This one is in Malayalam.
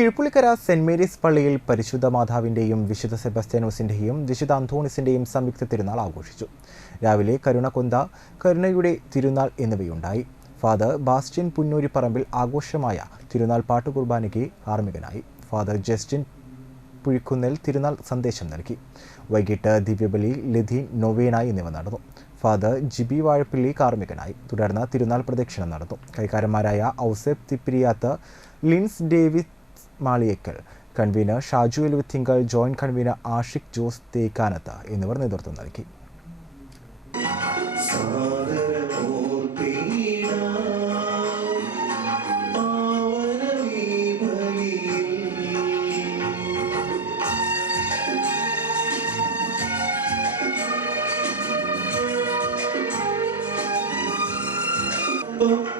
കിഴുപ്പുള്ളിക്കര സെന്റ് മേരീസ് പള്ളിയിൽ പരിശുദ്ധ മാതാവിന്റെയും വിശുദ്ധ സെബസ്ത്യാനോസിന്റെയും വിശുദ്ധ അന്തോണിസിന്റെയും സംയുക്ത തിരുനാൾ ആഘോഷിച്ചു. രാവിലെ കരുണകൊന്ത കരുണയുടെ തിരുനാൾ എന്നിവയുണ്ടായി. ഫാദർ ബാസ്റ്റ്യൻ പുന്നൂരിപ്പറമ്പിൽ ആഘോഷമായ തിരുനാൾ പാട്ടുകുർബാനയ്ക്ക് കാർമ്മികനായി. ഫാദർ ജസ്റ്റിൻ പുഴിക്കുന്നേൽ തിരുനാൾ സന്ദേശം നൽകി. വൈകിട്ട് ദിവ്യബലി ലിധി നൊവേന എന്നിവ നടന്നു. ഫാദർ ജിബി വാഴപ്പിള്ളി കാർമ്മികനായി. തുടർന്ന് തിരുനാൾ പ്രദക്ഷിണം നടന്നു. കൈക്കാരന്മാരായ Ouseph Thippiriyath Lins Davis Maliyekkal. Convener Shaju Eluthinkal joint convener Ashiq Jose Thekkanath എന്നിവർ നേതൃത്വം നൽകി. കാത്തുവസിക്കുന്നു